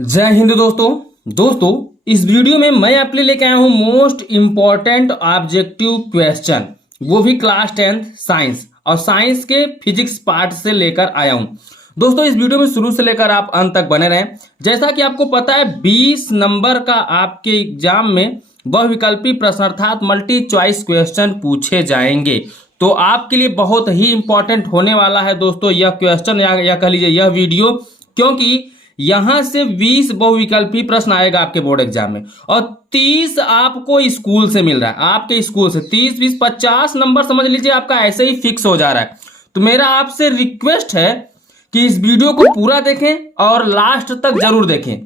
जय हिंद दोस्तों इस वीडियो में मैं आपके लिए लेके आया हूं मोस्ट इंपॉर्टेंट ऑब्जेक्टिव क्वेश्चन, वो भी क्लास 10th साइंस और साइंस के फिजिक्स पार्ट से लेकर आया हूं। दोस्तों इस वीडियो में शुरू से लेकर आप अंत तक बने रहें। जैसा कि आपको पता है 20 नंबर का आपके एग्जाम में बहुविकल्पी प्रश्न अर्थात मल्टी चॉइस क्वेश्चन पूछे जाएंगे, तो आपके लिए बहुत ही इंपॉर्टेंट होने वाला है दोस्तों यह क्वेश्चन या कह लीजिए यह वीडियो, क्योंकि यहां से 20 बहुविकल्पी प्रश्न आएगा आपके बोर्ड एग्जाम में और 30 आपको स्कूल से मिल रहा है। आपके स्कूल से 30 20 50 नंबर समझ लीजिए आपका ऐसे ही फिक्स हो जा रहा है। तो मेरा आपसे रिक्वेस्ट है कि इस वीडियो को पूरा देखें और लास्ट तक जरूर देखें।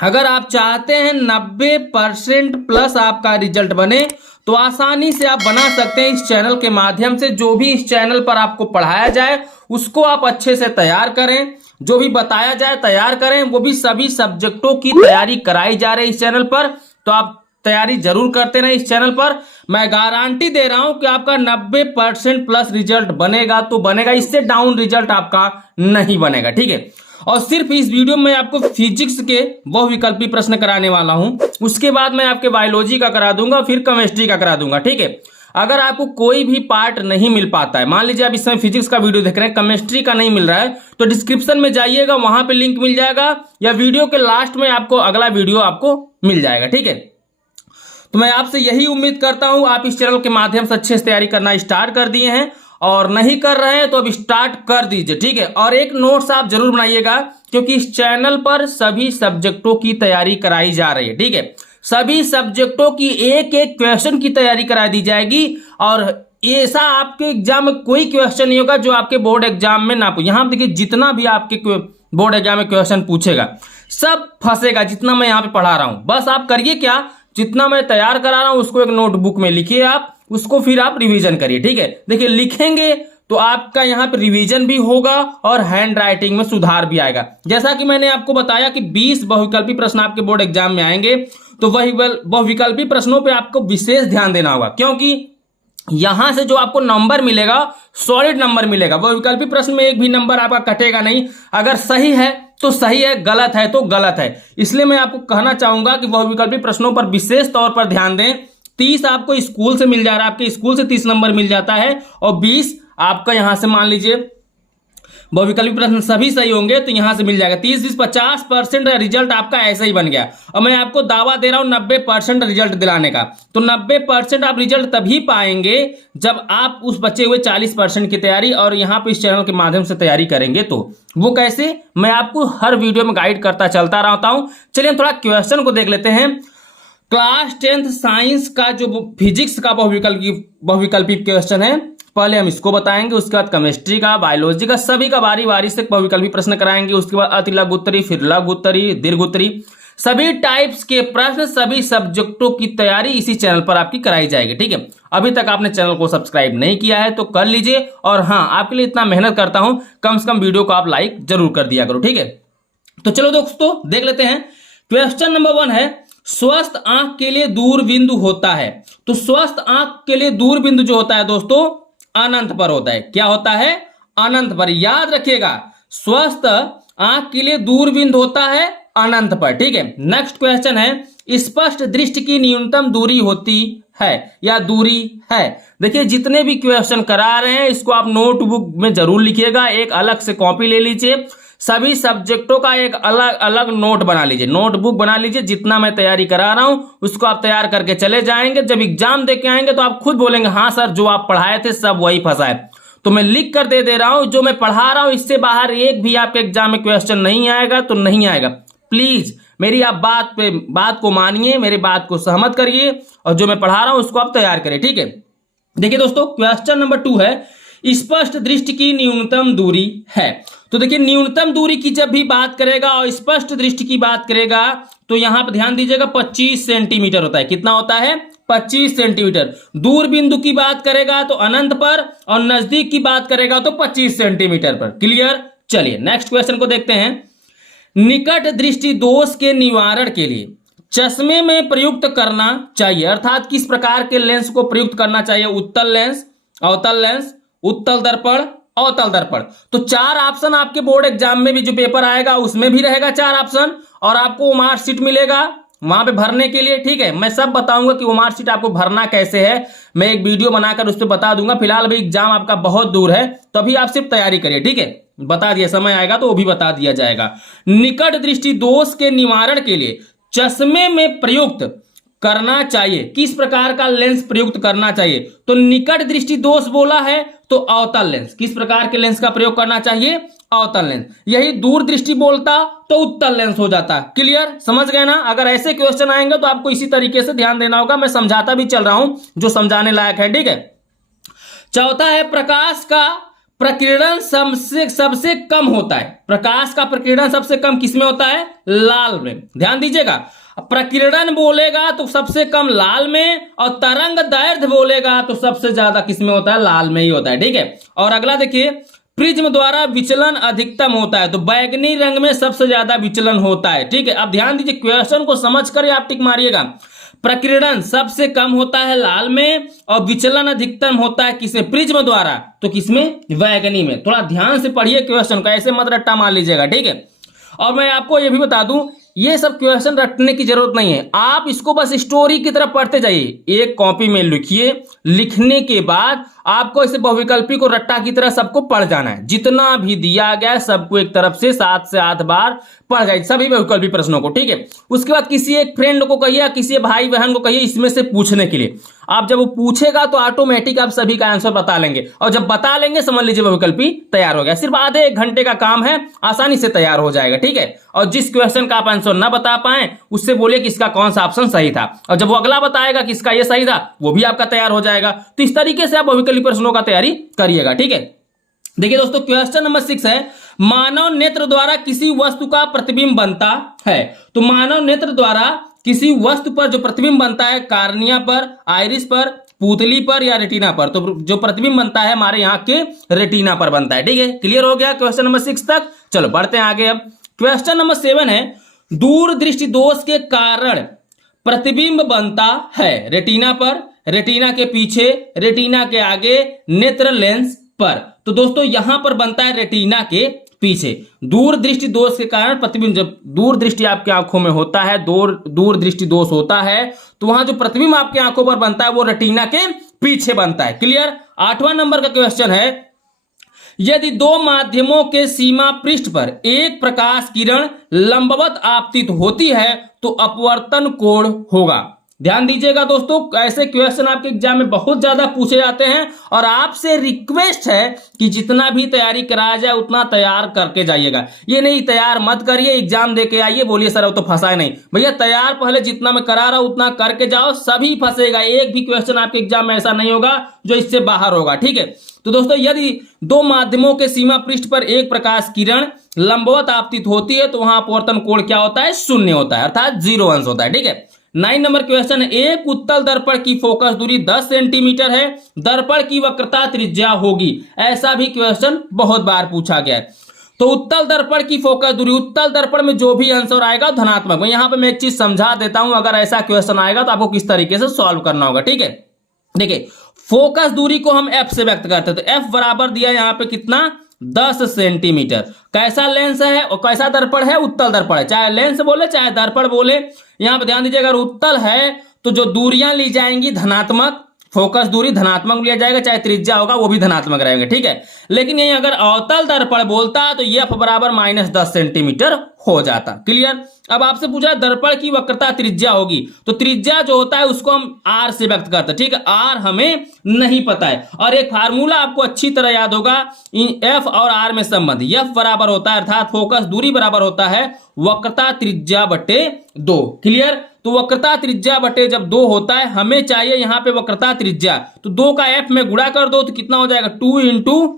अगर आप चाहते हैं 90% प्लस आपका रिजल्ट बने तो आसानी से आप बना सकते हैं इस चैनल के माध्यम से। जो भी इस चैनल पर आपको पढ़ाया जाए उसको आप अच्छे से तैयार करें, जो भी बताया जाए तैयार करें, वो भी सभी सब्जेक्टों की तैयारी कराई जा रही है इस चैनल पर। तो आप तैयारी जरूर करते रहें इस चैनल पर। मैं गारंटी दे रहा हूं कि आपका 90% प्लस रिजल्ट बनेगा तो बनेगा, इससे डाउन रिजल्ट आपका नहीं बनेगा, ठीक है। और सिर्फ इस वीडियो में आपको फिजिक्स के बहुविकल्पी प्रश्न कराने वाला हूं, उसके बाद मैं आपके बायोलॉजी का करा दूंगा, फिर केमिस्ट्री का करा दूंगा, ठीक है। अगर आपको कोई भी पार्ट नहीं मिल पाता है, मान लीजिए आप इस समय फिजिक्स का वीडियो देख रहे हैं, केमिस्ट्री का नहीं मिल रहा है, तो डिस्क्रिप्शन में जाइएगा, वहां पे लिंक मिल जाएगा, या वीडियो के लास्ट में आपको अगला वीडियो आपको मिल जाएगा, ठीक है। तो मैं आपसे यही उम्मीद करता हूं आप इस चैनल के माध्यम से अच्छे से तैयारी करना स्टार्ट कर दिए हैं, और नहीं कर रहे हैं तो अब स्टार्ट कर दीजिए, ठीक है। और एक नोट्स आप जरूर बनाइएगा, क्योंकि इस चैनल पर सभी सब्जेक्टों की तैयारी कराई जा रही है, ठीक है। सभी सब्जेक्टों की एक एक क्वेश्चन की तैयारी करा दी जाएगी, और ऐसा आपके एग्जाम में कोई क्वेश्चन नहीं होगा जो आपके बोर्ड एग्जाम में ना पूछे। यहां देखिए जितना भी आपके बोर्ड एग्जाम में क्वेश्चन पूछेगा सब फंसेगा, जितना मैं यहाँ पे पढ़ा रहा हूं। बस आप करिए क्या, जितना मैं तैयार करा रहा हूं उसको एक नोटबुक में लिखिए, आप उसको फिर आप रिवीजन करिए, ठीक है। देखिए लिखेंगे तो आपका यहाँ पे रिवीजन भी होगा और हैंड राइटिंग में सुधार भी आएगा। जैसा कि मैंने आपको बताया कि 20 बहुविकल्पी प्रश्न आपके बोर्ड एग्जाम में आएंगे, तो वही बहुविकल्पी प्रश्नों पे आपको विशेष ध्यान देना होगा, क्योंकि यहां से जो आपको नंबर मिलेगा सॉलिड नंबर मिलेगा। बहुविकल्पी प्रश्न में एक भी नंबर आपका कटेगा नहीं, अगर सही है तो सही है, गलत है तो गलत है। इसलिए मैं आपको कहना चाहूंगा कि बहुविकल्पी प्रश्नों पर विशेष तौर पर ध्यान दें। 30 आपको स्कूल से मिल जा रहा है, आपके स्कूल से 30 नंबर मिल जाता है, और 20 आपका यहां से मान लीजिए बहुविकल्पी प्रश्न सभी सही होंगे तो यहां से मिल जाएगा। 30 20 50% रिजल्ट आपका ऐसे ही बन गया। और मैं आपको दावा दे रहा हूं 90% रिजल्ट दिलाने का। तो 90% आप रिजल्ट तभी पाएंगे जब आप उस बचे हुए 40% की तैयारी और यहां पे इस चैनल के माध्यम से तैयारी करेंगे। तो वो कैसे, मैं आपको हर वीडियो में गाइड करता चलता रहता हूं। चलिए हम थोड़ा क्वेश्चन को देख लेते हैं। क्लास 10th साइंस का जो फिजिक्स का बहुविकल्पी क्वेश्चन है, पहले हम इसको बताएंगे, उसके बाद केमिस्ट्री का, बायोलॉजी का, सभी का बारी बारी से बहुविकल्पी प्रश्न कराएंगे। उसके बाद अति लघु उत्तरी, फिर लघु उत्तरी, दीर्घ उत्तरी, सभी टाइप्स के प्रश्न, सभी सब्जेक्टों की तैयारी इसी चैनल पर आपकी कराई जाएगी, ठीक है। अभी तक आपने चैनल को सब्सक्राइब नहीं किया है तो कर लीजिए, और हाँ आपके लिए इतना मेहनत करता हूं, कम से कम वीडियो को आप लाइक जरूर कर दिया करो, ठीक है। तो चलो दोस्तों देख लेते हैं। क्वेश्चन नंबर 1 है, स्वस्थ आंख के लिए दूर बिंदु होता है। तो स्वस्थ आंख के लिए दूर बिंदु जो होता है दोस्तों अनंत पर होता है। क्या होता है? अनंत पर। याद रखिएगा, स्वस्थ आंख के लिए दूर बिंदु होता है अनंत पर, ठीक है। नेक्स्ट क्वेश्चन है, स्पष्ट दृष्टि की न्यूनतम दूरी होती है या दूरी है। देखिए जितने भी क्वेश्चन करा रहे हैं इसको आप नोटबुक में जरूर लिखिएगा, एक अलग से कॉपी ले लीजिए, सभी सब्जेक्टों का एक अलग अलग नोट बना लीजिए, नोटबुक बना लीजिए। जितना मैं तैयारी करा रहा हूं उसको आप तैयार करके चले जाएंगे, जब एग्जाम दे के आएंगे तो आप खुद बोलेंगे हाँ सर जो आप पढ़ाए थे सब वही फंसा है। तो मैं लिख कर दे रहा हूं, जो मैं पढ़ा रहा हूं इससे बाहर एक भी आपके एग्जाम में क्वेश्चन नहीं आएगा तो नहीं आएगा। प्लीज मेरी आप बात को मानिए, मेरी बात को सहमत करिए, और जो मैं पढ़ा रहा हूं उसको आप तैयार करिए, ठीक है। देखिए दोस्तों क्वेश्चन नंबर 2 है, स्पष्ट दृष्टि की न्यूनतम दूरी है। तो देखिए न्यूनतम दूरी की जब भी बात करेगा और स्पष्ट दृष्टि की बात करेगा तो यहां पर ध्यान दीजिएगा 25 सेंटीमीटर होता है। कितना होता है? 25 सेंटीमीटर। दूर बिंदु की बात करेगा तो अनंत पर, और नजदीक की बात करेगा तो 25 सेंटीमीटर पर। क्लियर? चलिए नेक्स्ट क्वेश्चन को देखते हैं। निकट दृष्टि दोष के निवारण के लिए चश्मे में प्रयुक्त करना चाहिए, अर्थात किस प्रकार के लेंस को प्रयुक्त करना चाहिए? उत्तल लेंस, अवतल लेंस, उत्तल दर्पण अवतल दर्पण। तो 4 ऑप्शन आपके बोर्ड एग्जाम में भी जो पेपर आएगा उसमें भी रहेगा 4 ऑप्शन, और आपको मार्कशीट मिलेगा वहां पे भरने के लिए। ठीक है, मैं सब बताऊंगा कि वो मार्कशीट आपको भरना कैसे है, मैं एक वीडियो बनाकर उस पर बता दूंगा। फिलहाल अभी एग्जाम आपका बहुत दूर है, तो अभी आप सिर्फ तैयारी करिए। ठीक है, बता दिया, समय आएगा तो वो भी बता दिया जाएगा। निकट दृष्टि दोष के निवारण के लिए चश्मे में प्रयुक्त करना चाहिए, किस प्रकार का लेंस प्रयुक्त करना चाहिए? तो निकट दृष्टि दोष बोला है तो अवतल लेंस। किस प्रकार के लेंस का प्रयोग करना चाहिए? अवतल लेंस। यही दूर दृष्टि बोलता तो उत्तल लेंस हो जाता। क्लियर, समझ गए ना? अगर ऐसे क्वेश्चन आएंगे तो आपको इसी तरीके से ध्यान देना होगा, मैं समझाता भी चल रहा हूं जो समझाने लायक है। ठीक है, चौथा है प्रकाश का प्रकीर्णन सबसे कम होता है। प्रकाश का प्रकीर्णन सबसे कम किसमें होता है? लाल में। ध्यान दीजिएगा, प्रकीर्णन बोलेगा तो सबसे कम लाल में, और तरंग दैर्ध्य बोलेगा तो सबसे ज्यादा किसमें होता है? लाल में ही होता है। ठीक है, और अगला देखिए, प्रिज्म द्वारा विचलन अधिकतम होता है, तो बैगनी रंग में सबसे ज्यादा विचलन होता है। ठीक है, अब ध्यान दीजिए, क्वेश्चन को समझकर आप टिक मारिएगा। प्रकीर्णन सबसे कम होता है लाल में, और विचलन अधिकतम होता है किसमें? प्रिज्म द्वारा, तो किसमें? बैगनी में। थोड़ा ध्यान से पढ़िए क्वेश्चन का, ऐसे मत रट्टा मार लीजिएगा। ठीक है, और मैं आपको यह भी बता दूं, ये सब क्वेश्चन रटने की जरूरत नहीं है, आप इसको बस स्टोरी की तरफ पढ़ते जाइए। एक कॉपी में लिखिए, लिखने के बाद आपको इसे बहुविकल्पी को रट्टा की तरह सबको पढ़ जाना है। जितना भी दिया गया है सबको एक तरफ से 7 से 8 बार पढ़ जाइए, सभी बहुविकल्पी प्रश्नों को। ठीक है, उसके बाद किसी एक फ्रेंड को कहिए, किसी भाई बहन को कहिए इसमें से पूछने के लिए। आप जब वो पूछेगा तो ऑटोमेटिक आप सभी का आंसर बता लेंगे, और जब बता लेंगे समझ लीजिए बहुविकल्पी तैयार हो गया। सिर्फ आधे 1 घंटे का काम है, आसानी से तैयार हो जाएगा। ठीक है, और जिस क्वेश्चन का आप आंसर ना बता पाए उससे बोलिए कि इसका कौन सा ऑप्शन सही था, और जब वो अगला बताएगा कि इसका ये सही था, वो भी आपका तैयार हो जाएगा। तो इस तरीके से आप बहुविकल्पी प्रश्नों का तैयारी करिएगा। ठीक है, देखिए दोस्तों, क्वेश्चन नंबर 6 है, मानव नेत्र द्वारा किसी वस्तु का प्रतिबिंब बनता है। तो मानव नेत्र द्वारा किसी वस्तु पर जो प्रतिबिंब बनता है, कार्निया पर, आइरिस पर, पुतली पर या रेटिना पर, तो जो प्रतिबिंब बनता है हमारे यहाँ के रेटिना पर बनता है। ठीक है, क्लियर हो गया क्वेश्चन नंबर 6 तक? चलो बढ़ते हैं आगे। अब क्वेश्चन नंबर 7 है, दूर दृष्टि दोष के कारण प्रतिबिंब बनता है रेटिना पर, रेटिना के पीछे, रेटिना के आगे, नेत्र लेंस पर। तो दोस्तों यहां पर बनता है रेटिना के पीछे। दूर दृष्टि दोष के कारण प्रतिबिंब, जब दूर दृष्टि आपकी आंखों में होता है, दूर दृष्टि दोष होता है, तो वहां जो प्रतिबिंब आपकी आंखों पर बनता है वो रेटिना के पीछे बनता है। क्लियर? 8वां नंबर का क्वेश्चन है, यदि 2 माध्यमों के सीमा पृष्ठ पर एक प्रकाश किरण लंबवत आपतित होती है तो अपवर्तन कोण होगा। ध्यान दीजिएगा दोस्तों, ऐसे क्वेश्चन आपके एग्जाम में बहुत ज्यादा पूछे जाते हैं, और आपसे रिक्वेस्ट है कि जितना भी तैयारी कराया जाए उतना तैयार करके जाइएगा। ये नहीं तैयार मत करिए, एग्जाम दे के आइए बोलिए सर वो तो फंसा नहीं। भैया तैयार पहले जितना मैं करा रहा हूं उतना करके जाओ, सभी फंसेगा। एक भी क्वेश्चन आपके एग्जाम में ऐसा नहीं होगा जो इससे बाहर होगा। ठीक है, तो दोस्तों यदि 2 माध्यमों के सीमा पृष्ठ पर एक प्रकाश किरण लंबवत आपतित होती है तो वहां अपवर्तन कोण क्या होता है? 0 होता है, अर्थात 0 अंश होता है। ठीक है, 9 नंबर क्वेश्चन है, एक उत्तल दर्पण की फोकस दूरी 10 सेंटीमीटर है, दर्पण की वक्रता त्रिज्या होगी। ऐसा भी क्वेश्चन बहुत बार पूछा गया है। तो उत्तल दर्पण की फोकस दूरी, उत्तल दर्पण में जो भी आंसर आएगा धनात्मक। मैं यहां पे मैं एक चीज समझा देता हूं, अगर ऐसा क्वेश्चन आएगा तो आपको किस तरीके से सॉल्व करना होगा। ठीक है, देखिए फोकस दूरी को हम एफ से व्यक्त करते हैं, तो एफ बराबर दिया यहां पे कितना? 10 सेंटीमीटर। कैसा लेंस है और कैसा दर्पण है? उत्तल दर्पण है, चाहे लेंस बोले चाहे दर्पण बोले। यहां पर ध्यान दीजिए, अगर उत्तल है तो जो दूरियां ली जाएंगी धनात्मक, फोकस दूरी धनात्मक लिया जाएगा, चाहे त्रिज्या होगा वो भी धनात्मक रहेंगे। ठीक है, लेकिन यही अगर अवतल दर्पण बोलता तो एफ बराबर -10 सेंटीमीटर हो जाता। क्लियर? अब आपसे पूछा दर्पण की वक्रता त्रिज्या होगी, तो त्रिज्या जो होता है उसको हम आर से व्यक्त करते हैं। ठीक है, आर हमें नहीं पता है, और एक फार्मूला आपको अच्छी तरह याद होगा, एफ और आर में संबंध। एफ बराबर होता है अर्थात फोकस दूरी बराबर होता है वक्रता त्रिज्या बटे 2। क्लियर? तो वक्रता त्रिज्या बटे जब 2 होता है, हमें चाहिए यहां पे वक्रता त्रिज्या, तो 2 का एफ में गुणा कर दो तो कितना हो जाएगा? 2 इंटू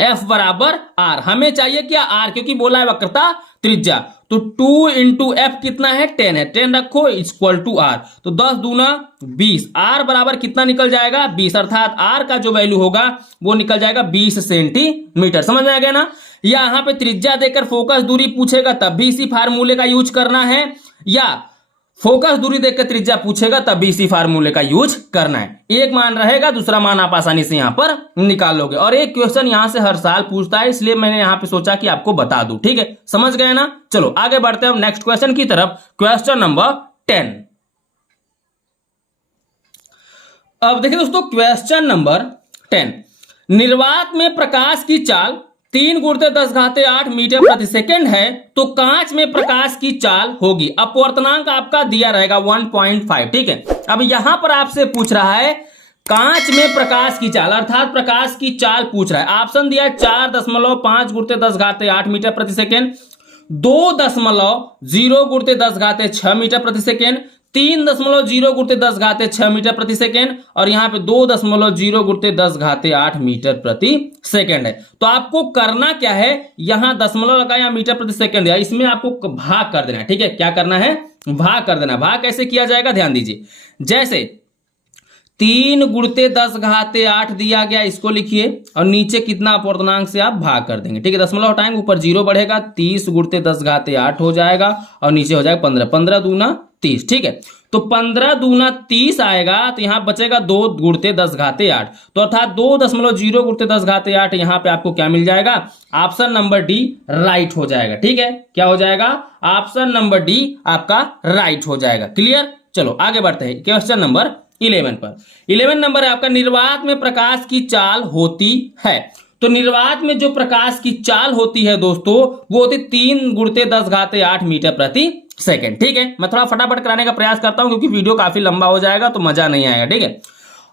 एफ बराबर आर। हमें चाहिए क्या? आर, क्योंकि बोला है वक्रता त्रिज्या। तो 2 इंटू एफ कितना है? 10 है, 10 रखो इक्वल टू आर। तो 10 दूना 20, आर बराबर कितना निकल जाएगा? 20, अर्थात आर का जो वैल्यू होगा वो निकल जाएगा 20 सेंटीमीटर। समझ में आ गया ना? या यहां पे त्रिज्या देकर फोकस दूरी पूछेगा तब भी इसी फार्मूले का यूज करना है, या फोकस दूरी देख के त्रिज्या पूछेगा तब भी इसी फार्मूले का यूज करना है। एक मान रहेगा, दूसरा मान आप आसानी से यहां पर निकाल लोगे। और एक क्वेश्चन यहां से हर साल पूछता है, इसलिए मैंने यहां पे सोचा कि आपको बता दूं। ठीक है, समझ गए ना। चलो आगे बढ़ते हैं नेक्स्ट क्वेश्चन की तरफ। Question number 10। अब देखिए दोस्तों, क्वेश्चन नंबर 10। निर्वात में प्रकाश की चाल 3×10⁸ मीटर प्रति सेकेंड है, तो कांच में प्रकाश की चाल होगी। अपवर्तनांक आपका दिया रहेगा 1.5। ठीक है, अब यहां पर आपसे पूछ रहा है कांच में प्रकाश की चाल, अर्थात प्रकाश की चाल पूछ रहा है। ऑप्शन दिया है 4.5×10⁸ मीटर प्रति सेकेंड, 2.0×10⁶ मीटर प्रति सेकेंड, 3.0×10⁶ मीटर प्रति सेकेंड और यहाँ पे 2.0×10⁸ मीटर प्रति सेकेंड है। तो आपको करना क्या है, यहां दशमलव लगा या मीटर प्रति सेकेंड है, इसमें आपको भाग कर देना है। ठीक है, क्या करना है, भाग कर देना। भाग कैसे किया जाएगा, ध्यान दीजिए। जैसे 3×10⁸ दिया गया, इसको लिखिए और नीचे कितना अपवर्तनांक से आप भाग कर देंगे। ठीक है, दशमलव हटाएंगे, ऊपर 0 बढ़ेगा, 30×10⁸ हो जाएगा और नीचे हो जाएगा 15। 15 दूना 30। ठीक है, तो 15 दूना 30 आएगा, तो यहां बचेगा 2×10⁸। तो अर्थात 2.0×10⁸ यहां पे आपको क्या मिल जाएगा, ऑप्शन नंबर डी राइट हो जाएगा। ठीक है, क्या हो जाएगा, ऑप्शन नंबर डी आपका राइट हो जाएगा। क्लियर। चलो आगे बढ़ते हैं क्वेश्चन नंबर 11 पर। 11 नंबर है आपका, निर्वात में प्रकाश की चाल होती है। तो निर्वात में जो प्रकाश की चाल होती है दोस्तों, वो होती 3×10⁸ मीटर प्रति सेकेंड। ठीक है, मैं थोड़ा फटाफट कराने का प्रयास करता हूं क्योंकि वीडियो काफी लंबा हो जाएगा तो मजा नहीं आएगा। ठीक है,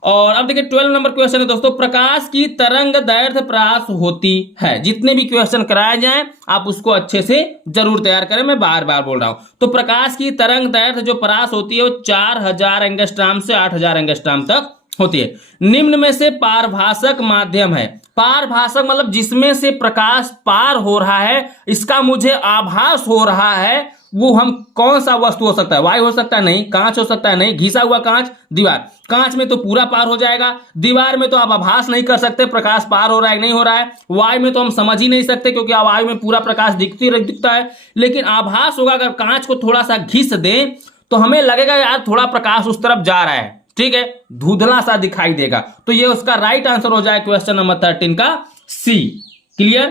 और अब देखिए 12 नंबर क्वेश्चन है दोस्तों, प्रकाश की तरंग दैर्ध्य परास होती है। जितने भी क्वेश्चन कराए जाएं आप उसको अच्छे से जरूर तैयार करें, मैं बार बार बोल रहा हूं। तो प्रकाश की तरंग दैर्ध्य जो परास होती है वो 4000 एंगस्ट्रॉम से 8000 एंगस्ट्रॉम तक होती है। निम्न में से पारभाषक माध्यम है। पारभाषक मतलब जिसमें से प्रकाश पार हो रहा है, इसका मुझे आभास हो रहा है, वो हम कौन सा वस्तु हो सकता है, वायु हो सकता है नहीं, कांच हो सकता है नहीं, घिसा हुआ कांच, दीवार। कांच में तो पूरा पार हो जाएगा, दीवार में तो आप आभास नहीं कर सकते प्रकाश पार हो रहा है नहीं हो रहा है, वायु में तो हम समझ ही नहीं सकते क्योंकि वायु में पूरा प्रकाश दिखता है। लेकिन आभास होगा, अगर कांच को थोड़ा सा घिस दें तो हमें लगेगा यार थोड़ा प्रकाश उस तरफ जा रहा है। ठीक है, धुंधला सा दिखाई देगा। तो ये उसका राइट आंसर हो जाए क्वेश्चन नंबर 13 का सी। क्लियर।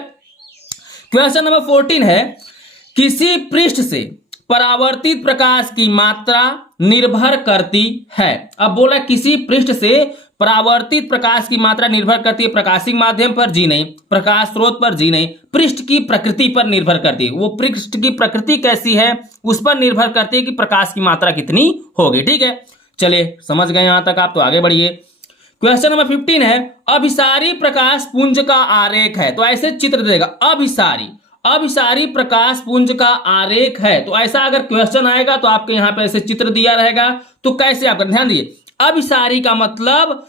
क्वेश्चन नंबर 14 है, किसी पृष्ठ से परावर्तित प्रकाश की मात्रा निर्भर करती है। अब बोला किसी पृष्ठ से परावर्तित प्रकाश की मात्रा निर्भर करती है, प्रकाशिक माध्यम पर जी नहीं, प्रकाश स्रोत पर जी नहीं, पृष्ठ की प्रकृति पर निर्भर करती है। वो पृष्ठ की प्रकृति कैसी है उस पर निर्भर करती है कि प्रकाश की मात्रा कितनी होगी। ठीक है, चलिए समझ गए यहां तक आप, तो आगे बढ़िए। क्वेश्चन नंबर 15 है, अभिसारी प्रकाश पुंज का आरेख है। तो ऐसे चित्र देगा, अभिसारी प्रकाश पुंज का आरेख है। तो ऐसा अगर क्वेश्चन आएगा तो आपके यहां पे ऐसे चित्र दिया रहेगा। तो कैसे आपका ध्यान दिए, अभिसारी का मतलब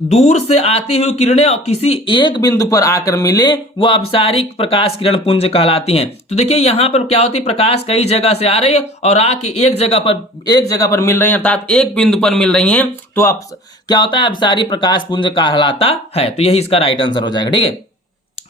दूर से आती हुई किरणें और किसी एक बिंदु पर आकर मिले, वो अभिसारी प्रकाश किरण पुंज कहलाती हैं। तो देखिए यहां पर क्या होती है, प्रकाश कई जगह से आ रही है और आके एक जगह पर मिल रही है, अर्थात एक बिंदु पर मिल रही हैं, तो अब क्या होता है, अभिसारी प्रकाश पुंज कहलाता है। तो यही इसका राइट आंसर हो जाएगा। ठीक है,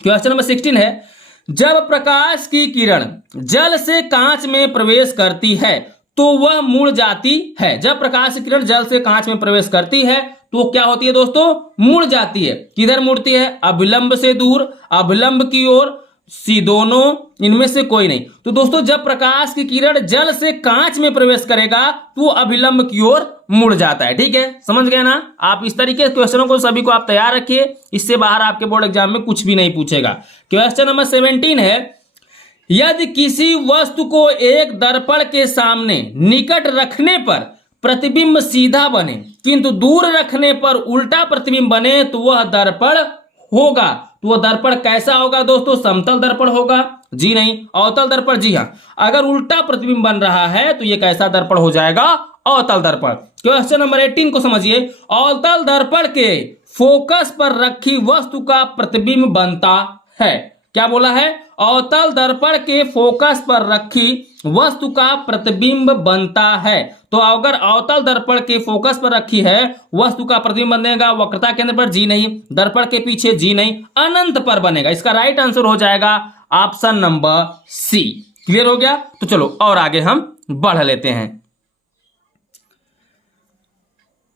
क्वेश्चन नंबर 16 है, जब प्रकाश की किरण जल से कांच में प्रवेश करती है तो वह मुड़ जाती है। जब प्रकाश की किरण जल से कांच में प्रवेश करती है तो क्या होती है दोस्तों, मुड़ जाती है। किधर मुड़ती है, अभिलंब से दूर, अभिलंब की ओर, सी दोनों, इनमें से कोई नहीं। तो दोस्तों जब प्रकाश की किरण जल से कांच में प्रवेश करेगा तो वो अभिलंब की ओर मुड़ जाता है। ठीक है, समझ गए ना आप। इस तरीके के क्वेश्चनों को सभी को आप तैयार रखिए, इससे बाहर आपके बोर्ड एग्जाम में कुछ भी नहीं पूछेगा। क्वेश्चन नंबर 17 है, यदि किसी वस्तु को एक दर्पण के सामने निकट रखने पर प्रतिबिंब सीधा बने किंतु दूर रखने पर उल्टा प्रतिबिंब बने तो वह दर्पण होगा। तो वह दर्पण कैसा होगा दोस्तों, समतल दर्पण होगा? जी नहीं। अवतल दर्पण? जी हाँ। अगर उल्टा प्रतिबिंब बन रहा है तो यह कैसा दर्पण हो जाएगा, अवतल दर्पण। क्वेश्चन नंबर 18 को समझिए, अवतल दर्पण के फोकस पर रखी वस्तु का प्रतिबिंब बनता है। क्या बोला है, अवतल दर्पण के फोकस पर रखी वस्तु का प्रतिबिंब बनता है। तो अगर अवतल दर्पण के फोकस पर रखी है वस्तु का प्रतिबिंब बनेगा, वक्रता केंद्र पर जी नहीं, दर्पण के पीछे जी नहीं, अनंत पर बनेगा। इसका राइट आंसर हो जाएगा ऑप्शन नंबर सी। क्लियर हो गया? तो चलो और आगे हम बढ़ लेते हैं।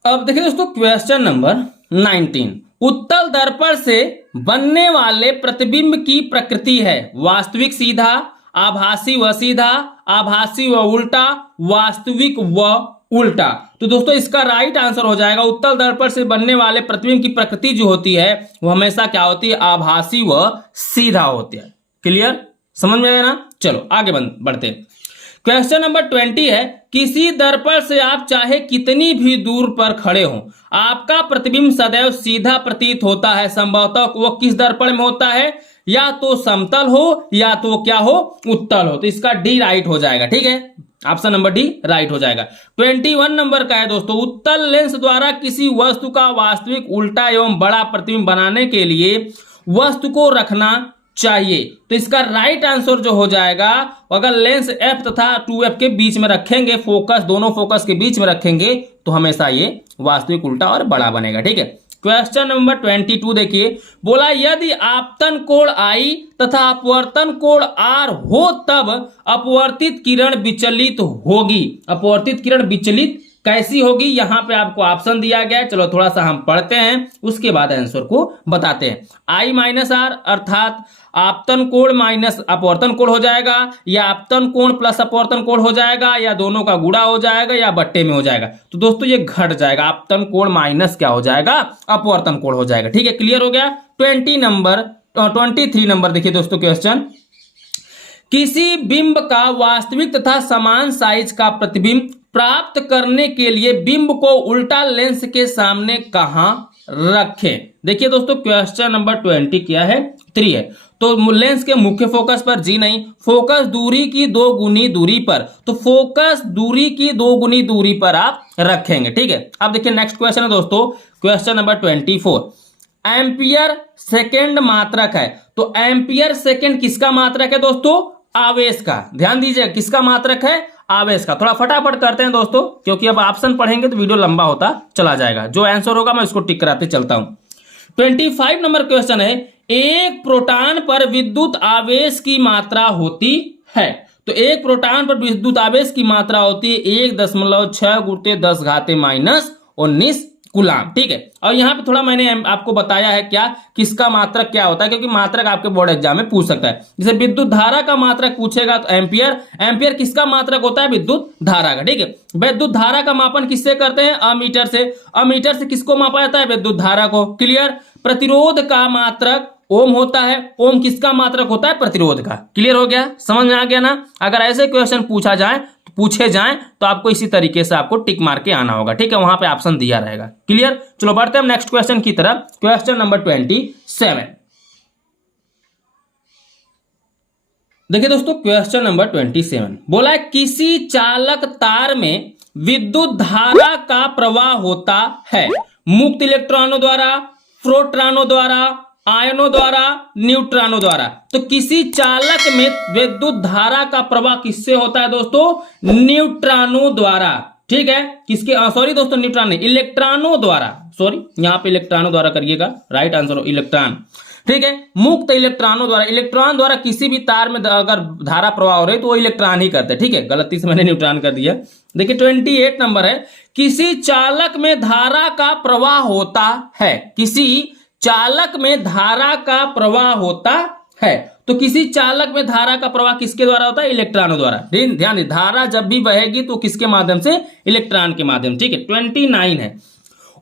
अब देखिए दोस्तों क्वेश्चन नंबर 19, उत्तल दर्पण से बनने वाले प्रतिबिंब की प्रकृति है वास्तविक सीधा, आभासी व सीधा, आभासी व उल्टा, वास्तविक व उल्टा। तो दोस्तों इसका राइट आंसर हो जाएगा उत्तल दर्पण से बनने वाले प्रतिबिंब की प्रकृति जो होती है वो हमेशा क्या होती है? आभासी व सीधा होती है। क्लियर? समझ में आया ना? चलो आगे बढ़ते हैं। क्वेश्चन नंबर 20 है, किसी दर्पण से आप चाहे कितनी भी दूर पर खड़े हो आपका प्रतिबिंब सदैव सीधा प्रतीत होता है। संभवतः वो किस दर्पण में होता है? या तो समतल हो या तो क्या हो? उत्तल हो। तो इसका डी राइट हो जाएगा। ठीक है, ऑप्शन नंबर डी राइट हो जाएगा। 21 नंबर का है दोस्तों, उत्तल लेंस द्वारा किसी वस्तु का वास्तविक उल्टा एवं बड़ा प्रतिबिंब बनाने के लिए वस्तु को रखना चाहिए। तो इसका राइट आंसर जो हो जाएगा, अगर लेंस f तथा 2f के बीच में रखेंगे, फोकस दोनों फोकस के बीच में रखेंगे तो हमेशा ये वास्तविक उल्टा और बड़ा बनेगा। ठीक है, क्वेश्चन नंबर 22 देखिए, बोला यदि आपतन कोण I तथा अपवर्तन कोण R हो तब अपवर्तित किरण विचलित होगी। अपवर्तित किरण विचलित कैसी होगी? यहां पे आपको ऑप्शन दिया गया है। चलो थोड़ा सा हम पढ़ते हैं, उसके बाद आंसर को बताते हैं। I माइनस आर अर्थात आपतन कोण माइनस अपवर्तन कोण हो जाएगा, या आपतन कोण प्लस अपवर्तन कोण हो जाएगा, या दोनों का गुणा हो जाएगा, या बट्टे में हो जाएगा। तो दोस्तों ये घट जाएगा, आपतन कोण माइनस क्या हो जाएगा? अपवर्तन कोण हो जाएगा। ठीक है, क्लियर हो गया? 23 नंबर देखिए दोस्तों क्वेश्चन, किसी बिंब का वास्तविक तथा समान साइज का प्रतिबिंब प्राप्त करने के लिए बिंब को उल्टा लेंस के सामने कहां रखें? देखिए दोस्तों क्वेश्चन नंबर 20 क्या है? 3 है। तो लेंस के मुख्य फोकस पर जी नहीं, फोकस दूरी की 2 गुनी दूरी पर। तो फोकस दूरी की 2 गुनी दूरी पर आप रखेंगे। ठीक है, अब देखिए नेक्स्ट क्वेश्चन है दोस्तों, क्वेश्चन नंबर 24, एम्पियर सेकेंड मात्रक है। तो एम्पियर सेकेंड किसका मात्रक है दोस्तों? आवेश का। ध्यान दीजिए, किसका मात्रक है? आवेश का। थोड़ा फटाफट करते हैं दोस्तों, क्योंकि अब ऑप्शन पढ़ेंगे तो वीडियो लंबा होता चला जाएगा। जो आंसर होगा मैं इसको टिक कराते चलता हूं। 25 नंबर क्वेश्चन है, एक प्रोटॉन पर विद्युत आवेश की मात्रा होती है। तो एक प्रोटॉन पर विद्युत आवेश की मात्रा होती है 1.6 × 10⁻⁻19 कूलाम। ठीक है, और यहाँ पे थोड़ा मैंने आपको बताया है क्या किसका मात्रक क्या होता है, क्योंकि मात्रक आपके बोर्ड एग्जाम में पूछ सकता है। जैसे विद्युत धारा का मात्रक पूछेगा तो एम्पियर। एम्पियर किसका मात्रक होता है? विद्युत धारा का। ठीक है, विद्युत धारा का मापन किससे करते हैं? अमीटर से। अमीटर से किसको मापा जाता है? विद्युत धारा को। क्लियर? प्रतिरोध का मात्रक ओम होता है। ओम किसका मात्रक होता है? प्रतिरोध का। क्लियर हो गया? समझ में आ गया ना? अगर ऐसे क्वेश्चन पूछे जाएं तो आपको इसी तरीके से आपको टिक मार के आना होगा। ठीक है, वहां पे ऑप्शन दिया रहेगा। क्लियर? चलो बढ़ते हैं नेक्स्ट क्वेश्चन की तरफ। क्वेश्चन नंबर 27 देखिए दोस्तों, क्वेश्चन नंबर 27 बोला है, किसी चालक तार में विद्युत धारा का प्रवाह होता है मुक्त इलेक्ट्रॉनों द्वारा, प्रोटॉनों द्वारा, आयनों द्वारा, न्यूट्रॉनों द्वारा। तो किसी चालक में विद्युत धारा का प्रवाह किससे होता है दोस्तों? न्यूट्रॉनों द्वारा। ठीक है, किसके? सॉरी दोस्तों, न्यूट्रॉन नहीं, इलेक्ट्रॉनों द्वारा। सॉरी, यहां पे इलेक्ट्रॉनों द्वारा करिएगा, राइट आंसर हो इलेक्ट्रॉन। ठीक है, मुक्त इलेक्ट्रॉनों द्वारा। इलेक्ट्रॉन द्वारा किसी भी तार में अगर धारा प्रवाह हो रही तो वो इलेक्ट्रॉन ही करते हैं। ठीक है, गलती से मैंने न्यूट्रॉन कर दिया। देखिए 28 नंबर है, किसी चालक में धारा का प्रवाह होता है। किसी चालक में धारा का प्रवाह होता है। तो किसी चालक में धारा का प्रवाह किसके द्वारा होता है? इलेक्ट्रॉनों द्वारा। ध्यान दे, धारा जब भी बहेगी तो किसके माध्यम से? इलेक्ट्रॉन के माध्यम। ठीक है, 29 है,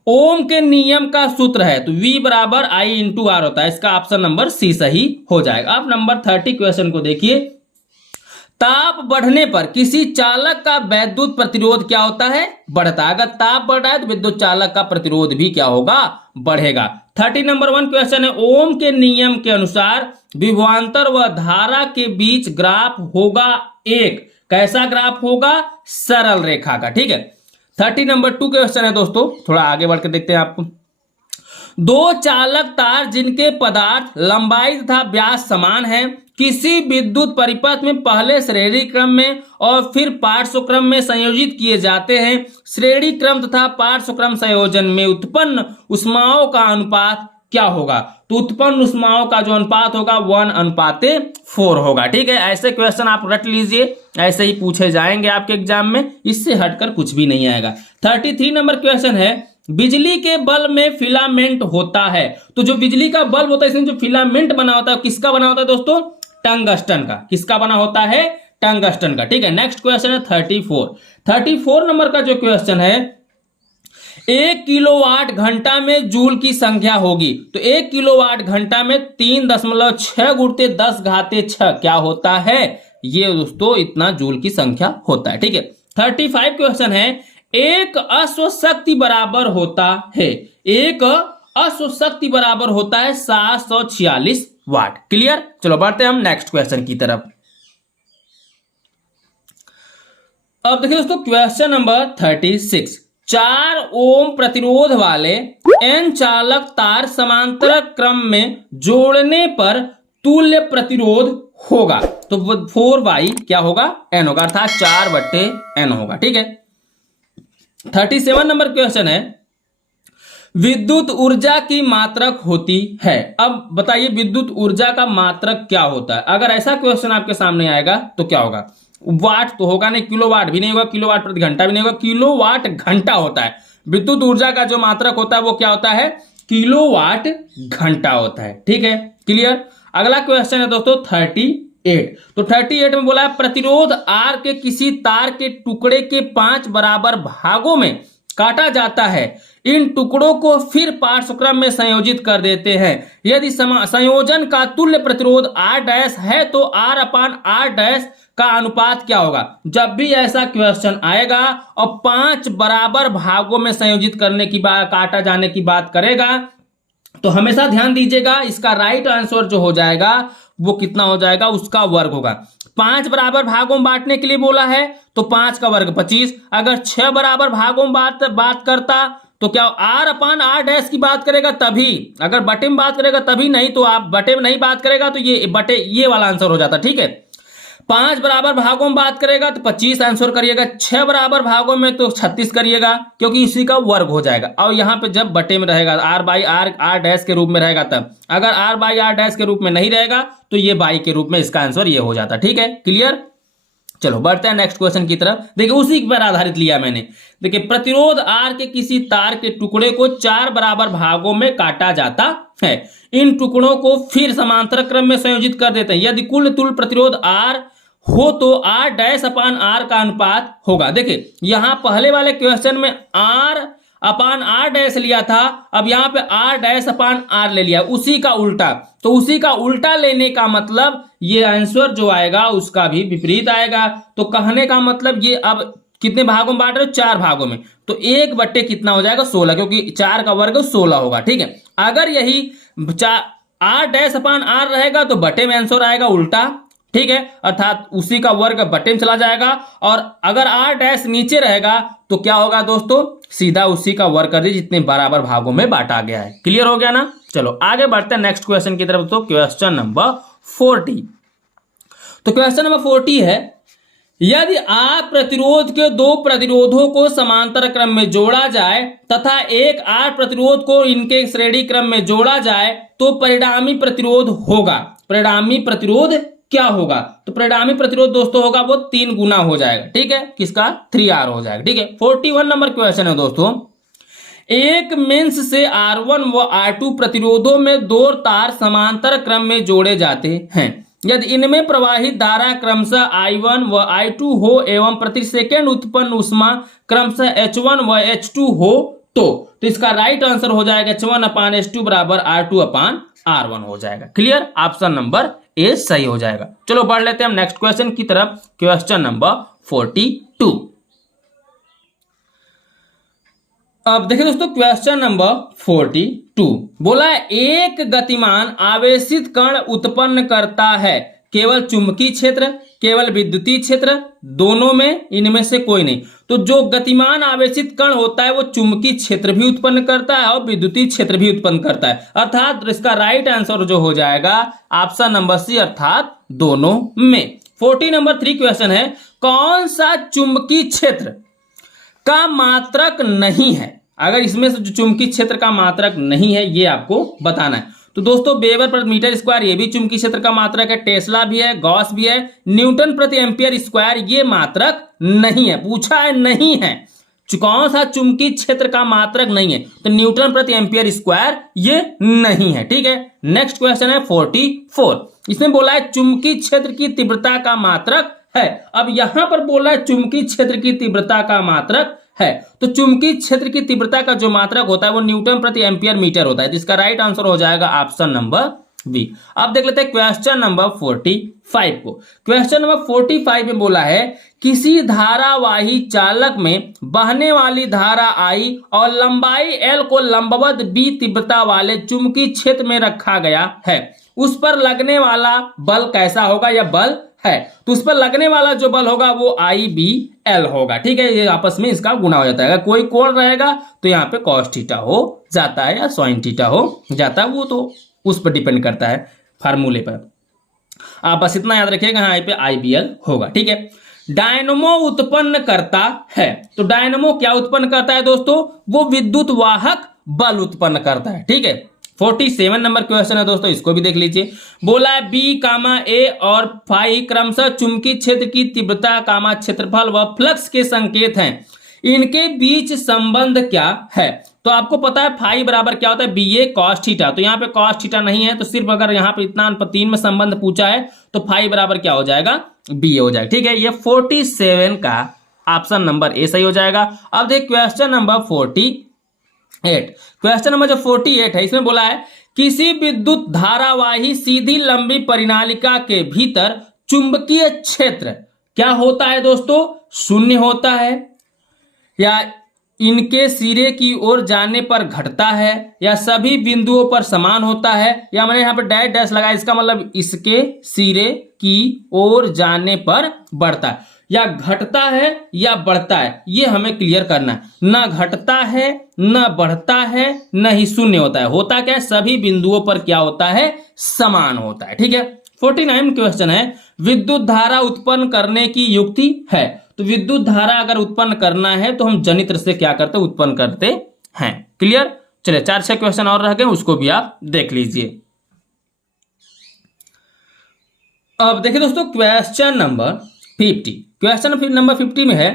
ओम के नियम का सूत्र है तो V बराबर I × R होता है। इसका ऑप्शन नंबर सी सही हो जाएगा। अब नंबर 30 क्वेश्चन को देखिए, ताप बढ़ने पर किसी चालक का वैद्युत प्रतिरोध क्या होता है? बढ़ता है। अगर ताप बढ़ रहा है तो विद्युत चालक का प्रतिरोध भी क्या होगा? बढ़ेगा। 30 नंबर 1 क्वेश्चन है, ओम के नियम के अनुसार विभवांतर व धारा के बीच ग्राफ होगा एक। कैसा ग्राफ होगा? सरल रेखा का। ठीक है, 30 नंबर 2 क्वेश्चन है दोस्तों, थोड़ा आगे बढ़ के देखते हैं आपको। दो चालक तार जिनके पदार्थ लंबाई तथा व्यास समान है किसी विद्युत परिपथ में पहले श्रेणी क्रम में और फिर पार्श्व क्रम में संयोजित किए जाते हैं। श्रेणी क्रम तथा पार्श्व क्रम संयोजन में उत्पन्न ऊष्माओं का अनुपात क्या होगा? तो उत्पन्न ऊष्माओं का जो अनुपात होगा 1:4 होगा। ठीक है, ऐसे क्वेश्चन आप रट लीजिए, ऐसे ही पूछे जाएंगे आपके एग्जाम में, इससे हटकर कुछ भी नहीं आएगा। 33 नंबर क्वेश्चन है, बिजली के बल्ब में फिलामेंट होता है। तो जो बिजली का बल्ब होता है इसमें जो फिलामेंट बना होता है किसका बना होता है दोस्तों? टंगस्टन का। किसका बना होता है? टंगस्टन का। ठीक है, नेक्स्ट क्वेश्चन है 34 नंबर का जो क्वेश्चन है, 1 किलोवाट घंटा में जूल की संख्या होगी। तो 1 किलोवाट घंटा में 3.6 गुणित 10⁻6 क्या होता है? ये दोस्तों इतना जूल की संख्या होता है। ठीक है, 35 क्वेश्चन है, एक अश्व शक्ति बराबर होता है, एक अश्व शक्ति बराबर होता है 746 वाट। क्लियर? चलो बढ़ते हैं हम नेक्स्ट क्वेश्चन की तरफ। अब देखिए दोस्तों क्वेश्चन नंबर 36, 4 ओम प्रतिरोध वाले n चालक तार समांतर क्रम में जोड़ने पर तुल्य प्रतिरोध होगा। तो 4/, क्या होगा? n होगा, अर्थात 4/n होगा। ठीक है, 37 नंबर क्वेश्चन है, विद्युत ऊर्जा की मात्रक होती है। अब बताइए विद्युत ऊर्जा का मात्रक क्या होता है? अगर ऐसा क्वेश्चन आपके सामने आएगा तो क्या होगा? वाट तो होगा नहीं, किलोवाट भी नहीं होगा, किलोवाट प्रति घंटा भी नहीं होगा, किलोवाट घंटा होता है। विद्युत ऊर्जा का जो मात्रक होता है वो क्या होता है? किलोवाट घंटा होता है। ठीक है, क्लियर? अगला क्वेश्चन है दोस्तों 38। तो 38 में बोला है, प्रतिरोध R के किसी तार के टुकड़े के 5 बराबर भागों में काटा जाता है। इन टुकड़ों को फिर पार्श्वक्रम में संयोजित कर देते हैं। यदि संयोजन का तुल्य प्रतिरोध R' है तो R/R' का अनुपात क्या होगा? जब भी ऐसा क्वेश्चन आएगा और 5 बराबर भागों में संयोजित करने की बात, काटा जाने की बात करेगा, तो हमेशा ध्यान दीजिएगा इसका राइट आंसर जो हो जाएगा वो कितना हो जाएगा? उसका वर्ग होगा। 5 बराबर भागों में बांटने के लिए बोला है तो 5 का वर्ग 25। अगर 6 बराबर भागों में बात करता तो क्या R/R' की बात करेगा तभी, अगर बटे में बात करेगा तभी, नहीं तो आप बटे में नहीं बात करेगा तो ये बटे ये वाला आंसर हो जाता। ठीक है, 5 बराबर भागों में बात करेगा तो 25 आंसर करिएगा, 6 बराबर भागों में तो 36 करिएगा, क्योंकि इसी का वर्ग हो जाएगा। और यहाँ पे जब बटे में रहेगा R/R' के रूप में रहेगा तब, अगर R/R' के रूप में नहीं रहेगा तो ये बाई के रूप में इसका आंसर ये हो जाता। ठीक है, क्लियर? चलो बढ़ते हैं नेक्स्ट क्वेश्चन की तरफ। देखिए उसी पर आधारित लिया मैंने। देखिए प्रतिरोध R के किसी तार के टुकड़े को 4 बराबर भागों में काटा जाता है। इन टुकड़ों को फिर समांतर क्रम में संयोजित कर देते हैं। यदि कुल तुल्य प्रतिरोध R हो तो R'/R का अनुपात होगा। देखिए यहां पहले वाले क्वेश्चन में R/R' लिया था, अब यहां पे R'/R ले लिया, उसी का उल्टा। तो उसी का उल्टा लेने का मतलब ये आंसर जो आएगा उसका भी विपरीत आएगा। तो कहने का मतलब ये अब कितने भागों में बांट रहे हो? 4 भागों में। तो 1 बट्टे कितना हो जाएगा? 16, क्योंकि 4 का वर्ग 16 होगा। ठीक है, अगर यही R'/R रहेगा तो बटे में आंसर आएगा उल्टा। ठीक है, अर्थात उसी का वर्ग बटे में चला जाएगा। और अगर R' नीचे रहेगा तो क्या होगा दोस्तों? सीधा उसी का वर्ग कर दीजिए जितने बराबर भागों में बांटा गया है। क्लियर हो गया ना? चलो आगे बढ़ते हैं नेक्स्ट क्वेश्चन की तरफ। तो क्वेश्चन नंबर 40। तो क्वेश्चन नंबर 40 है, यदि R प्रतिरोध के 2 प्रतिरोधों को समांतर क्रम में जोड़ा जाए तथा एक R प्रतिरोध को इनके श्रेणी क्रम में जोड़ा जाए तो परिणामी प्रतिरोध होगा। परिणामी प्रतिरोध क्या होगा? तो परिणामी प्रतिरोध दोस्तों होगा वो 3 गुना हो जाएगा। ठीक है, किसका? 3R हो जाएगा। ठीक है, 41 नंबर क्वेश्चन है दोस्तों, एक मेंस से R1 व R2 प्रतिरोधों में 2 तार समांतर क्रम में जोड़े जाते हैं। यदि इनमें प्रवाहित धारा क्रमशः I1 व I2 हो एवं प्रति सेकंड उत्पन्न ऊष्मा क्रमशः H1 व H2 हो तो इसका राइट आंसर हो जाएगा H1/H2 बराबर R2/R1 हो जाएगा। क्लियर? ऑप्शन नंबर ए सही हो जाएगा। चलो बढ़ लेते हैं हम नेक्स्ट क्वेश्चन की तरफ। Question number 42। अब देखिए दोस्तों क्वेश्चन नंबर 42 बोला है, एक गतिमान आवेशित कण उत्पन्न करता है केवल चुंबकीय क्षेत्र, केवल विद्युतीय क्षेत्र, दोनों में, इनमें से कोई नहीं। तो जो गतिमान आवेशित कण होता है वो चुंबकीय क्षेत्र भी उत्पन्न करता है और विद्युतीय क्षेत्र भी उत्पन्न करता है। अर्थात इसका राइट आंसर जो हो जाएगा ऑप्शन नंबर सी, अर्थात दोनों में। 40 नंबर 3 क्वेश्चन है, कौन सा चुंबकीय क्षेत्र का मात्रक नहीं है? अगर इसमें से जो चुंबकीय क्षेत्र का मात्रक नहीं है ये आपको बताना है। तो दोस्तों वेबर प्रति मीटर स्क्वायर ये भी चुंबकीय क्षेत्र का मात्रक है, टेस्ला भी है, गॉस भी है। न्यूटन प्रति एम्पियर स्क्वायर ये मात्रक नहीं है, पूछा है नहीं है, कौन सा चुंबकीय क्षेत्र का मात्रक नहीं है, तो न्यूटन प्रति एम्पियर स्क्वायर ये नहीं है। ठीक है, नेक्स्ट क्वेश्चन है 44। इसमें बोला है चुंबकीय क्षेत्र की तीव्रता का मात्रक है। अब यहां पर बोला है चुंबकीय क्षेत्र की तीव्रता का मात्रक है, तो चुंबकीय क्षेत्र की तीव्रता का जो मात्रक होता है वो न्यूटन प्रति एम्पियर मीटर होता है। तो इसका राइट आंसर हो जाएगा ऑप्शन नंबर बी। अब देख लेते हैं क्वेश्चन नंबर 45 को। क्वेश्चन नंबर 45 में बोला है किसी धारावाही चालक में बहने वाली धारा I और लंबाई L को लंबवत B तीव्रता वाले चुंबकीय क्षेत्र में रखा गया है, उस पर लगने वाला बल कैसा होगा? यह बल है, तो उस पर लगने वाला जो बल होगा वो IBL होगा। ठीक है, ये आपस में इसका गुणा हो जाता है। अगर कोई कोण रहेगा तो यहाँ पे cos थीटा हो जाता है या sin थीटा हो जाता है, वो तो उस पर डिपेंड करता है फार्मूले पर। आप बस इतना याद रखिएगा, यहाँ पे IBL होगा। ठीक है, डायनमो उत्पन्न करता है, तो डायनमो क्या उत्पन्न करता है दोस्तों? वो विद्युत वाहक बल उत्पन्न करता है। ठीक है, 47 नंबर क्वेश्चन है दोस्तों, इसको भी देख लीजिए। बोला है B, A और फाई क्रमशः चुंबकीय क्षेत्र की तीव्रता, क्षेत्रफल व फ्लक्स के संकेत हैं, इनके बीच संबंध क्या है? तो आपको पता है फाई बराबर क्या होता है? BA cos theta. तो यहाँ पे cos थीटा नहीं है, तो सिर्फ अगर यहाँ पे इतना 3 में संबंध पूछा है तो फाई बराबर क्या हो जाएगा? BA हो जाएगा। ठीक है, ये 47 का ऑप्शन नंबर ए सही हो जाएगा। अब देख क्वेश्चन नंबर 48। क्वेश्चन नंबर जो 48 है, इसमें बोला है किसी विद्युत धारावाही सीधी लंबी परिनालिका के भीतर चुंबकीय क्षेत्र क्या होता है दोस्तों? शून्य होता है, या इनके सिरे की ओर जाने पर घटता है, या सभी बिंदुओं पर समान होता है, या मैंने यहाँ पर डैश डैश लगाया, इसका मतलब इसके सिरे की ओर जाने पर बढ़ता है, या घटता है या बढ़ता है, ये हमें क्लियर करना है। ना घटता है ना बढ़ता है न ही शून्य होता है, होता क्या है? सभी बिंदुओं पर क्या होता है? समान होता है। ठीक है, 49 क्वेश्चन है विद्युत धारा उत्पन्न करने की युक्ति है। तो विद्युत धारा अगर उत्पन्न करना है तो हम जनित्र से क्या करते हैं? उत्पन्न करते हैं। क्लियर? चलिए 4-6 क्वेश्चन और रह गए, उसको भी आप देख लीजिए। अब देखिए दोस्तों क्वेश्चन नंबर 50। क्वेश्चन नंबर 50 में है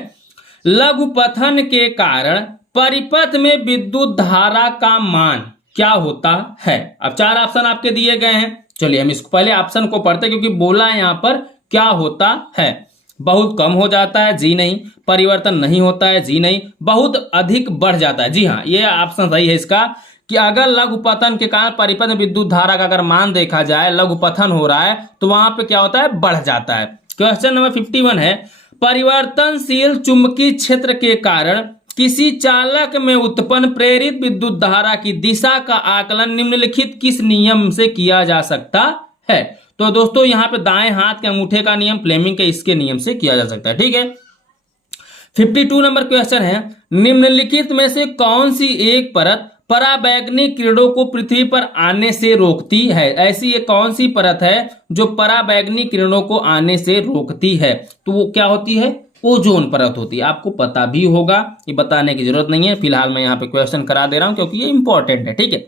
लघुपथन के कारण परिपथ में विद्युत धारा का मान क्या होता है? अब 4 ऑप्शन आपके दिए गए हैं। चलिए हम इसको पहले ऑप्शन को पढ़ते, क्योंकि बोला है यहां पर क्या होता है। बहुत कम हो जाता है, जी नहीं। परिवर्तन नहीं होता है, जी नहीं। बहुत अधिक बढ़ जाता है, जी हाँ, ये ऑप्शन सही है इसका, कि अगर लघुपथन के कारण परिपथ में विद्युत धारा का अगर मान देखा जाए, लघुपथन हो रहा है तो वहां पे क्या होता है? बढ़ जाता है। क्वेश्चन नंबर 51 है परिवर्तनशील चुंबकीय क्षेत्र के कारण किसी चालक में उत्पन्न प्रेरित विद्युत धारा की दिशा का आकलन निम्नलिखित किस नियम से किया जा सकता है? तो दोस्तों यहाँ पे दाएं हाथ के अंगूठे का नियम, फ्लेमिंग के इसके नियम से किया जा सकता है। ठीक है, 52 नंबर क्वेश्चन है निम्नलिखित में से कौन सी एक परत पराबैंगनी किरणों को पृथ्वी पर आने से रोकती है? ऐसी एक कौन सी परत है जो पराबैंगनी किरणों को आने से रोकती है? तो वो क्या होती है? ओजोन परत होती है। आपको पता भी होगा, ये बताने की जरूरत नहीं है, फिलहाल मैं यहाँ पे क्वेश्चन करा दे रहा हूं क्योंकि ये इंपॉर्टेंट है। ठीक है,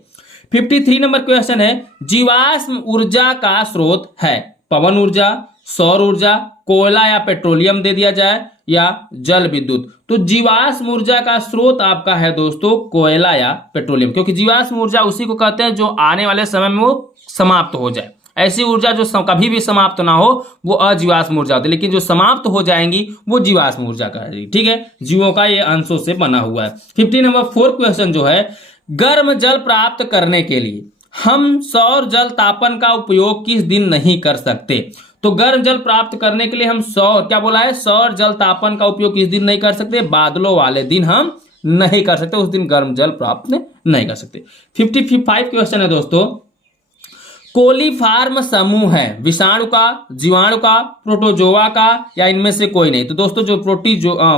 53 नंबर क्वेश्चन है जीवाश्म ऊर्जा का स्रोत है पवन ऊर्जा, सौर ऊर्जा, कोयला या पेट्रोलियम दे दिया जाए, या जल विद्युत। तो जीवाश्म ऊर्जा का स्रोत आपका है दोस्तों कोयला या पेट्रोलियम, क्योंकि जीवाश्म ऊर्जा उसी को कहते हैं जो आने वाले समय में वो समाप्त हो जाए। ऐसी ऊर्जा जो कभी भी समाप्त ना हो वो अजीवाश्म ऊर्जा होती है, लेकिन जो समाप्त हो जाएंगी वो जीवाश्म ऊर्जा कहलाएगी। ठीक है, जीवों का ये अंशों से बना हुआ है। 50 नंबर 4 क्वेश्चन जो है गर्म जल प्राप्त करने के लिए हम सौर जल तापन का उपयोग किस दिन नहीं कर सकते? तो गर्म जल प्राप्त करने के लिए हम क्या बोला है? सौर जल तापन का उपयोग किस दिन नहीं कर सकते? बादलों वाले दिन हम नहीं कर सकते, उस दिन गर्म जल प्राप्त नहीं कर सकते। 55 क्वेश्चन है दोस्तों कोलीफार्म समूह है विषाणु का, जीवाणु का, प्रोटोजोआ का, या इनमें से कोई नहीं? तो दोस्तों जो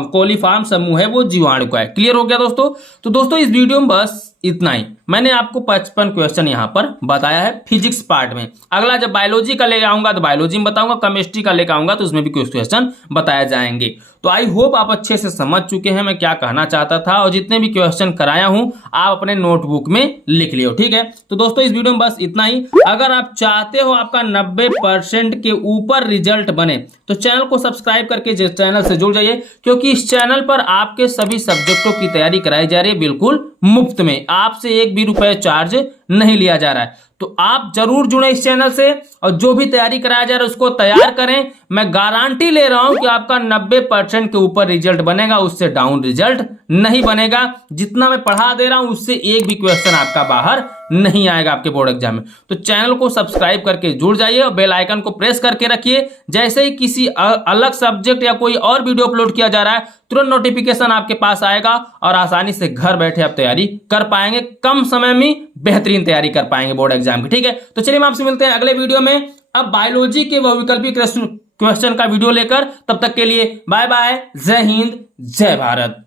कोलीफार्म समूह है वो जीवाणु का है। क्लियर हो गया दोस्तों? तो दोस्तों इस वीडियो में बस इतना ही। मैंने आपको 55 क्वेश्चन यहाँ पर बताया है फिजिक्स पार्ट में। अगला जब बायोलॉजी का लेकर आऊंगा तो बायोलॉजी में बताऊंगा, केमिस्ट्री का लेकर आऊंगा तो उसमें भी कुछ क्वेश्चन बताए जाएंगे। तो आई होप आप अच्छे से समझ चुके हैं मैं क्या कहना चाहता था, और जितने भी क्वेश्चन कराया हूं आप अपने नोटबुक में लिख लियो, ठीक है। तो दोस्तों इस वीडियो में बस इतना ही। अगर आप चाहते हो आपका 90% के ऊपर रिजल्ट बने तो चैनल को सब्सक्राइब करके चैनल से जुड़ जाइए, क्योंकि इस चैनल पर आपके सभी सब्जेक्टों की तैयारी कराई जा रही है बिल्कुल मुफ्त में, आपसे एक भी रुपए चार्ज नहीं लिया जा रहा है। तो आप जरूर जुड़े इस चैनल से, और जो भी तैयारी कराया जा रहा है उसको तैयार करें। मैं गारंटी ले रहा हूं कि आपका 90% के ऊपर रिजल्ट बनेगा, उससे डाउन रिजल्ट नहीं बनेगा। जितना मैं पढ़ा दे रहा हूं उससे एक भी क्वेश्चन आपका बाहर नहीं आएगा आपके बोर्ड एग्जाम में। तो चैनल को सब्सक्राइब करके जुड़ जाइए और बेल आइकन को प्रेस करके रखिए। जैसे ही किसी अलग सब्जेक्ट या कोई और वीडियो अपलोड किया जा रहा है तुरंत नोटिफिकेशन आपके पास आएगा, और आसानी से घर बैठे आप तैयारी कर पाएंगे, कम समय में बेहतरीन तैयारी कर पाएंगे बोर्ड एग्जाम की, ठीक है। तो चलिए हम आपसे मिलते हैं अगले वीडियो में, अब बायोलॉजी के बहुविकल्पी क्वेश्चन का वीडियो लेकर। तब तक के लिए बाय बाय, जय हिंद, जय भारत।